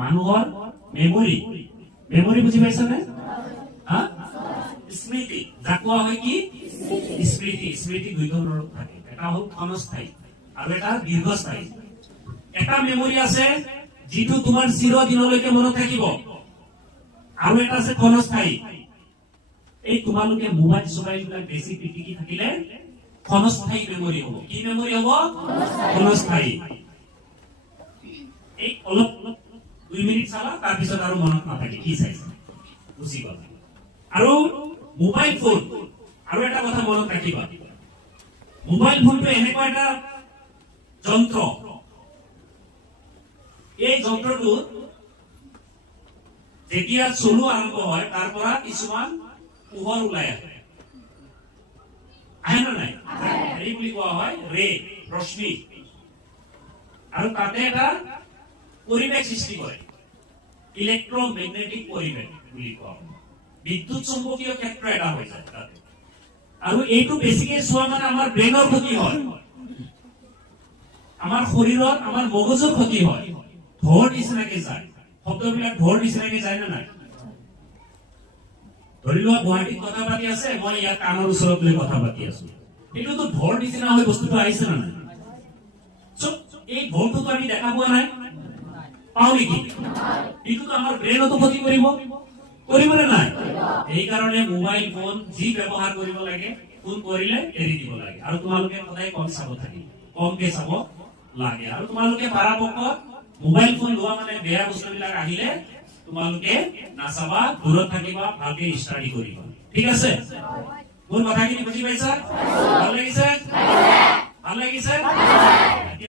মানুহৰ memory memory বুজি পাইছানে? স্মৃতি যাক কোৱা হয় কি স্মৃতি। স্মৃতি দুই ধৰণৰ থাকে, এটা হ'ল ক্ষণস্থায়ী আৰু এটা দীৰ্ঘস্থায়ী। এটা মেমৰি আছে যিটো তোমাৰ চিৰদিনলৈকে মনত থাকিব, আৰু এটা আছে ক্ষণস্থায়ী। এই তোমালোকে মোবাইল চোবাইল বিলাক বেছি পিটিকি থাকিলে ক্ষণস্থায়ী মেমৰি হ'ব। কি মেমৰি হ'ব? ক্ষণস্থায়ী। এই অলপ 2 মিনিট চালা, তাৰপিছত আৰু মনত নাথাকে কি চাইছে, বুজি গ'ল। আৰু মোবাইল ফোন, আৰু এটা কথা মনত ৰাখিবা, মোবাইল ফোনটো এনেকুৱা এটা যন্ত্ৰ, এই যন্ত্ৰটো যেতিয়া চলোৱা আৰম্ভ হয় তাৰ পৰা কিছুমান পোহৰ ওলাই আহে, আহে নে নাই? হেৰি বুলি কোৱা হয় ৰে, ৰশ্মি। আৰু তাতে এটা পৰিৱেশ সৃষ্টি কৰে, ইলেক্ট্ৰমেগনেটিক পৰিৱেশ বুলি কোৱা হয়। বিদ্যুৎ চুম্বকীয় ক্ষেত্ৰ এটা হৈ যায় তাতে। আৰু এইটো বেছিকে চোৱা মানে আমাৰ ব্ৰেইনৰ ক্ষতি হয়, আমাৰ শৰীৰত আমাৰ মগজুৰ ক্ষতি হয়। ঢৌৰ নিচিনাকে যায়, শব্দবিলাক ঢৌৰ নিচিনাকে যায় নে নাই? ধৰি লোৱা গুৱাহাটীত কথা পাতি আছে, মই ইয়াত কাণৰ ওচৰত লৈ কথা পাতি আছো, এইটোতো ঢৌৰ নিচিনা হৈ বস্তুটো আহিছে নে নাই? এই ঢৌটোতো আমি দেখা পোৱা নাই, পাওঁ নেকি? এইটোতো আমাৰ ব্ৰেইনতো ক্ষতি কৰিব, কৰিবনে নাই? এইকাৰণে মোবাইল ফোন যি ব্যৱহাৰ কৰিব লাগে, ফোন কৰিলে এৰি দিব লাগে। আৰু তোমালোকে সদায় কম চাব থাকিব, কমকে চাব লাগে। আৰু তোমালোকে পৰাপক্ষত মোবাইল ফোন লোৱা মানে বেয়া বস্তুবিলাক আহিলে তোমালোকে নাচাবা, দূৰত থাকিবা, ভালকে ষ্টাডি কৰিবা। ঠিক আছে? মোৰ কথাখিনি বুজি পাইছা? ভাল লাগিছে? ভাল লাগিছে?